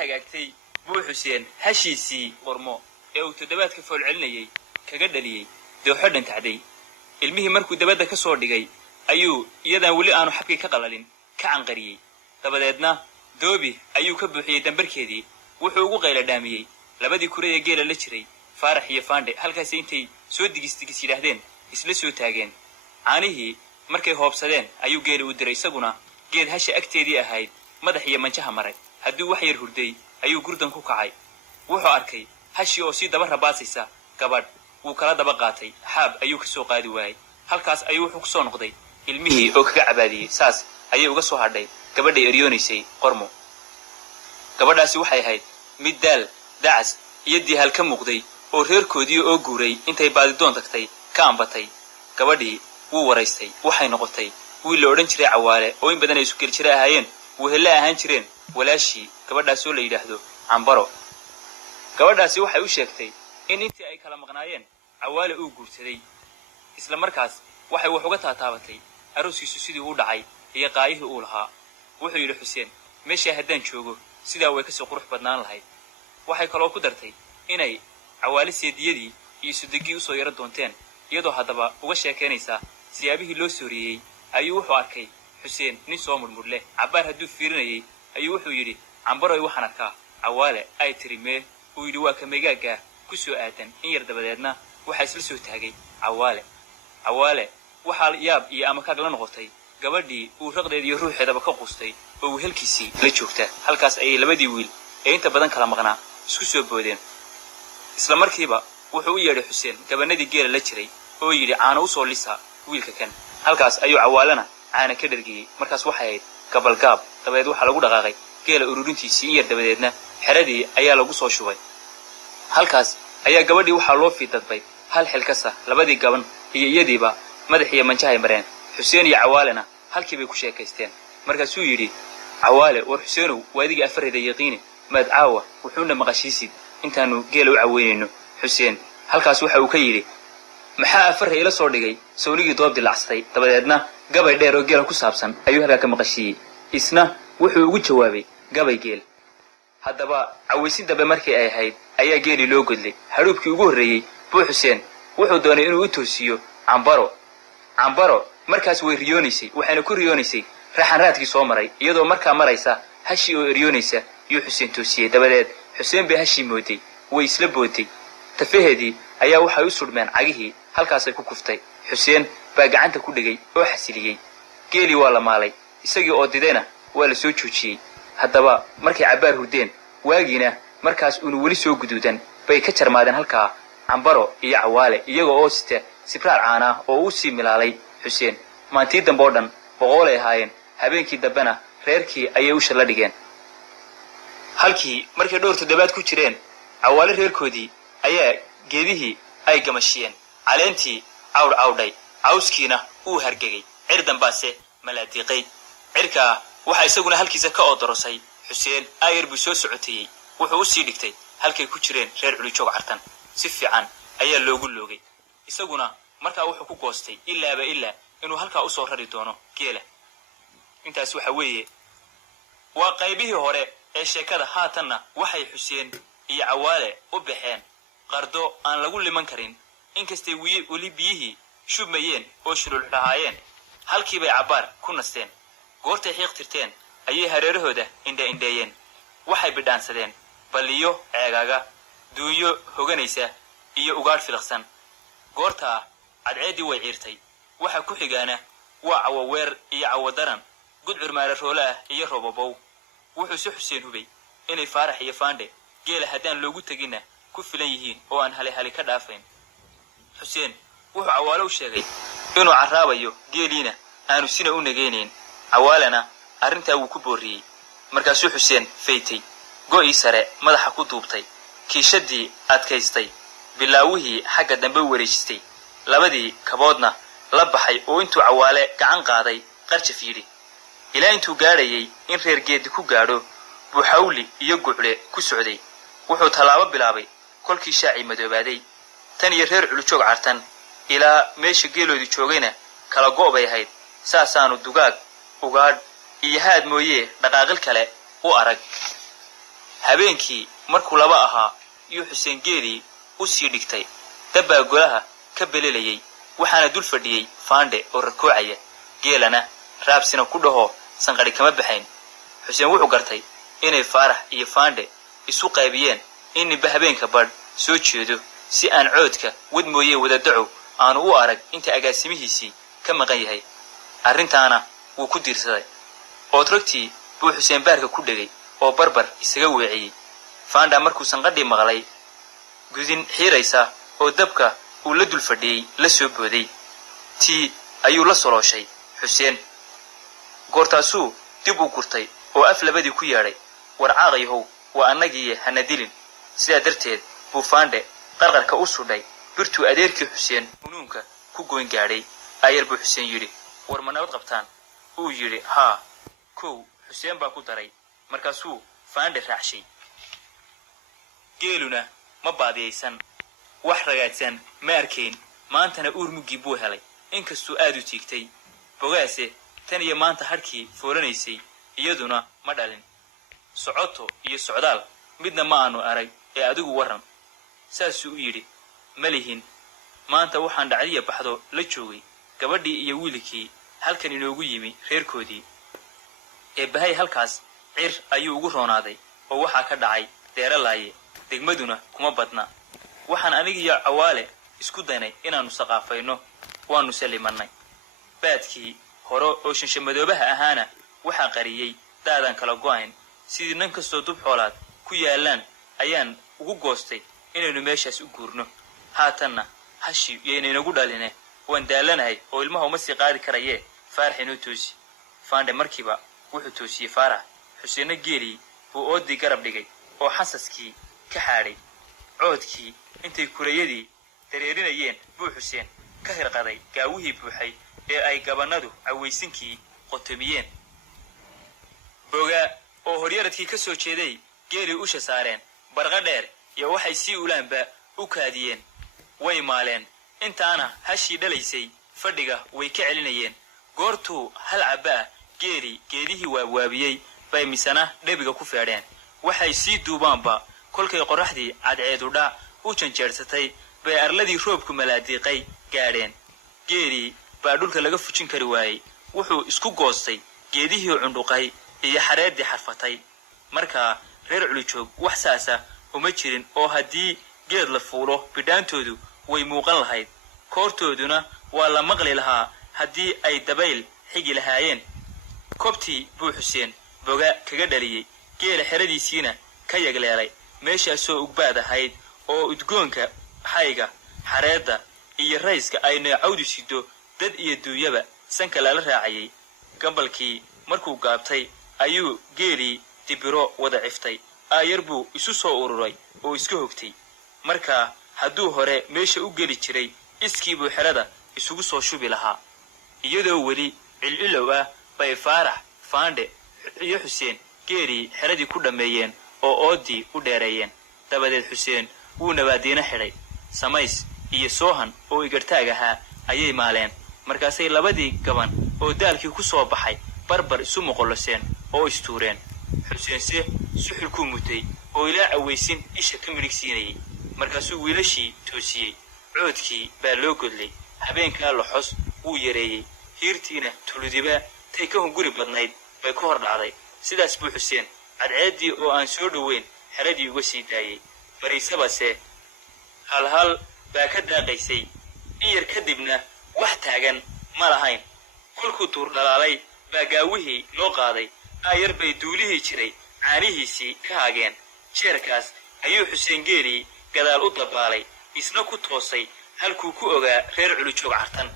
hagaagtay buu Xuseen hashiisii qormo ee uu toddobaadka fool celinayay kaga dhaliyay dooxo dhantacday ilmihii markuu dabada ka soo dhigay ayuu iyadaan weli aanu xabkii ka qalalin ka canqariyay dabadeedna doobi ayuu ka buuxiyay dambarkeedii wuxuu ugu qayla dhaamiyay labadii kurey ee geela la jiray faarax iyo faandhe halkaas intay soo digis yidhaahdeen isla soo taageen caanihii markay hoobsadeen ayuu geeli u diray isaguna geed hasha agteedii ahayd madax iyo manjaha maray haddii wax yar hurday ayuu gurdan ku kacay wuxuu arkay hashii oo sii daba rabaasaysa gabadh wuu kala daba qaatay xaab ayuu ka soo qaadi waayay halkaas ayuu wuxuu ku soo noqday ilmihii oo kaga cabaadiyey saas ayay uga soo hadhay gabadhay eryoonaysay qormo gabadhaasi waxay ahayd mid daal dacas iyo diihal ka muuqday oo reerkoodii oo guuray intay baadidoon tagtay ka ambatay gabadhii wuu waraystay waxay noqotay wiil la odhan jiray Cawaale oo in badan ay isu geli jiray ahaayeen wehela ahaan jireen walaashii gabadhaas oo la yiraahdo Cambaro gabadhaasi waxay u sheegtay in intii ay kala maqnaayeen Cawaale uu guursaday isla markaas waxay wax uga taataabatay arooskiisu sidii uu dhacay iyo qaayihii uu lahaa wuxuu yiri Xuseen meesha haddaan joogo sidaa way ka soo qurux badnaan lahayd waxay kaloo ku dartay inay Cawaale seediyadii iyo sudagii u soo yara doonteen iyadoo haddaba uga sheekeynaysa siyaabihii loo sooriyay ayuu wuxuu arkay Xuseen nin soo murmurle cabaar hadduu fiirinayay ayuu wuxuu yiri Cambaro waxaan arkaa Cawaale ay tirimee uu yiri waa ka meegaaga ku soo aadan in yar dabadeedna waxa isla soo taagay Cawaale waxa yaab iyo ama kaag la noqotay gabadhii uu raqdeed iyo ruuxeedaba ka qustay oo helkiisii la joogta halkaas ay labadii wiil ee inta badan kala maqnaa isku soo boodeen isla markiiba wuxuu u yeedhay Xuseen gabanadii geela la jiray oo yiri caano u soo lisa wiilka kan halkaas ayuu Cawaalana caana ka dhargiyay markaas waxay ahayd gabalgaab dabadeed waxa lagu dhaqaaqay geela ururintiisii in yar dabadeedna xeradii ayaa lagu soo shubay halkaas ayaa gabadhii waxa loo fiidadbay hal xilkasa labadii gaban iyo iyadiiba madax iyo manjaha mareen Xuseen iyo Cawaalana halkii bay ku sheekaysteen markaas uu yiri Cawaale war Xuseenow waadiga afarida yaqiin maad caawa wuxuuna maqashiisid intaanu geela u caweynayno Xuseen halkaas waxa uu ka yiri maxaa afar ila soo dhigay soonigii doob dilacsay dabadeedna gabay dheer oo geela ku saabsan ayuu halka ka maqashiyay isna wuxuu ugu jawaabay gabay geel haddaba caweysin dambe markii ay ahayd ayaa geeli loo godlay haruubkii ugu horreeyay buu Xuseen wuxuu doonay inuu u toosiyo Cambaro markaas way riyoonaysay waxayna ku riyoonaysay raxan raadkii soo maray iyadoo markaa maraysa hashi oo eryoonaysa iyo Xuseen toosiyay dabadeed Xuseen bay hashi mooday way isla bootay tafaheedii ayaa waxay u sudmeen cagihii halkaas ay ku kuftay Xuseen baa gacanta ku dhigay oo xasiliyay geeli waa la maalay isagii oo didayna waa la soo joojiyay haddaba markay cabaar hurdeen waagiina markaas uu weli soo guduudan bay ka jarmaadeen halkaa Cambaro iyo Cawaale iyagoo oo sita sibraar caana oo u sii milaalay Xuseen maantii dambe oo dhan boqol ay ahaayeen habeenkii dambena reerkii ayay u shalla dhigeen halkii markay dhowr toddobaad ku jireen Cawaale reerkoodii ayaa geedihii ay gamashiyeen caleentii awdhay cawskiina uu hargagay cirdan baase malaadiqay cirka waxa isaguna halkiisa ka odorosay Xuseen ayar buu soo socotay wuxuu u sii dhigtay halkay ku jireen reer culijoog cartan si fiican ayaa loogu loogay isaguna markaa wuxuu ku goostay ilaa inuu halka u soo rari doono geela intaas waxa weeye waa qaybihii hore ee sheekada haatanna waxay Xuseen iyo Cawaale u baxeen qardo aan lagu liman karin inkastay weli biyihii shubmayeen oo shulul dhahaayeen halkii bay cabaar ku nasteen goortay xiiqtirteen ayay hareerahooda indheeyeen waxay bidhaansadeen baliyo ceegaaga duunyo hoganaysa iyo ugaadh filaqsan goorta cadceedii way ciirtay waxa ku xigaana waa cawaweer iyo cawadaran gudcur maara roolaah iyo robobow wuxuu si Xuseen hubay inay faarax iyo faandhe geela haddaan loogu tagina ku filan yihiin oo aan hali ka dhaafayn Xuseen wuxuu Cawaale u sheegay inuu caraabayo geeliina aanu sina u nageeneen Cawaalana arrintaa wuu ku booriyay markaasuu Xuseen feeytay go'ii sare madaxa ku duubtay kiishadii adkaystay bilaawihii xagga dambe wareejistay labadii kaboodna la baxay oo intuu Cawaale gacan qaaday qarjaf yiri ilaa intuu gaarayay in reer geedi ku gaadho buu xawli iyo gucule ku socday wuxuu talaabo bilaabay kolkii shaaci madoobaaday tan iyo reer culijoog cartan ilaa meesha geeloodi joogayna kala go'bay ahayd saasaanu dugaag ugaadh iyo haad mooyee dhaqaaqil kale u arag habeenkii markuu laba ahaa iyo xuseen geelii u sii dhigtay dabbaa golaha ka belelayay waxaana dul fadhiyey faandhe oo rakoocaya geelana raabsina ku dhaho sanqadhi kama baxayn xuseen wuxuu gartay inay faarax iyo faandhe isu qaybiyeen in ninba habeenka badh soo jeedo si aan coodka wad mooyee wadadacow aanu u arag inta agaasimihiisii ka maqan yahay arrintaana wuu ku diirsaday ootrogtii buu xuseen baarka ku dhegay oo barbar isaga weeciyey faandha markuu sanqadhii maqlay gudin xiiraysa oo dabka uu la dul fadhiyey la soo booday tii ayuu la solooshay xuseen goortaasuu dib u gurtay oo af labadii ku yeedhay war caaqayahow waa annagiiye hana dilin sidaa darteed buu faandhe qarqarka u sudhay birtuu adeerkii xuseen unuunka ku goyn gaadhay ayar buu xuseen yidhi war ma nabad qabtaan uu yidhi haa kow xuseen baa ku daray markaasuu faandhe raacshay geeluna ma baadiyaysan wax ragaadsan ma arkayn maantana uur muggii buu helay inkastuu aad u tiigtay bogaase tan iyo maanta hadhkii foolanaysay iyaduna ma dhalin socoto iyo socdaal midna ma aanu arag ee adigu warran saasuu u yidhi ma lihin maanta waxaan dhacdiya baxdo la joogay gabadhii iyo wiilkii halkan inoogu yimi reerkoodii ee bahay halkaas cir ayuu ugu roonaaday oo waxaa ka dhacay deeralaaye degmaduna kuma badna waxaan anigiyo cawaale isku daynay inaannu saqaafayno waannu sallimannay baadkii hore oo shanshamadoobaha ahaana waxaa qariyey daadaan kala go'ayn sidii nan kastoo dub xoolaad ku yaallaan ayaan ugu goostay inaynu meeshaas u guurno haatanna hashi yaynaynagu dhaline waan daallanahay oo ilmaha uma sii qaadi karayee faarax inoo toosi faandhe markiiba wuxuu toosiyey faarax xuseenna geelii buu oodii garab dhigay oo xasaskii ka xaadhay coodkii intay kulayadii dareerinayeen buu xuseen ka hirqaday gaawihii buuxay ee ay gabannadu cawaysinkii qotomiyeen bogaa oo horyaradkii ka soo jeeday geelii usha saareen barqa dheer iyo waxay sii ulaanba u kaadiyeen way maaleen intaana hashii dhalaysay fadhiga way ka celinayeen goortuu hal cabbaah geelii geedihii waabwaabiyey bay misana dhebiga ku feedheen waxay sii duubaanba kolkay qorraxdii cadceedudha u janjeersatay bay arladii roobku malaadiiqay gaadheen geelii baa dhulka laga fujin kari waayey wuxuu isku goostay geedihii cundhuqay iyo xareeddii xarfatay markaa reer culijoog wax saasa uma jirin oo haddii geed la fuulo bidhaantoodu way muuqan lahayd koortooduna waa la maqli lahaa haddii ay dabayl xigi lahaayeen kobtii buu xuseen boga kaga dhaliyey geela xeradiisiina ka yagleelay meeshaasoo ugbaad ahayd oo udgoonka xayga xareedda iyo rayska ay neecawdu sido dad iyo duunyaba sanka lala raacayay gambalkii markuu gaabtay ayuu geelii dibiro wada ciftay aayar buu isu soo ururay oo iska hogtay markaa hadduu hore meesha u geli jiray iskii buu xerada isugu soo shubi lahaa iyadoo weli cilcilow ah bay faarax faandhe iyo xuseen geelii xeradii ku dhammeeyeen oo oodii u dheereeyeen dabadeed xuseen wuu nabaadiina xidhay samays iyo soohan oo igartaag ahaa ayay maaleen markaasay labadii gaban oo daalkii ku soo baxay barbar isu moqolloseen oo istuureen xuseense suxulkuu mutay oo ilaa cawaysin isha ka midhigsiinayay markaasuu wiilashii toosiyey coodkii baa loo godlay habeenkaa loxos wuu yareeyey hiirtiina tuludiba tay ka hunguri badnayd bay ku hor dhacday sidaas buu xuseen cadceeddii oo aan soo dhoweyn xeradii uga sii daayey bariisabase halhal baa ka daaqaysay in yar kadibna wax taagan ma lahayn kolkuu duur dhalaalay baa gaawihii loo qaaday aayar bay duulihii jiray caanihiisii ka haageen jeerkaas ayuu xuseen geelii gadaal u dabaalay isna ku toosay halkuu ku ogaa reer culijoog cartan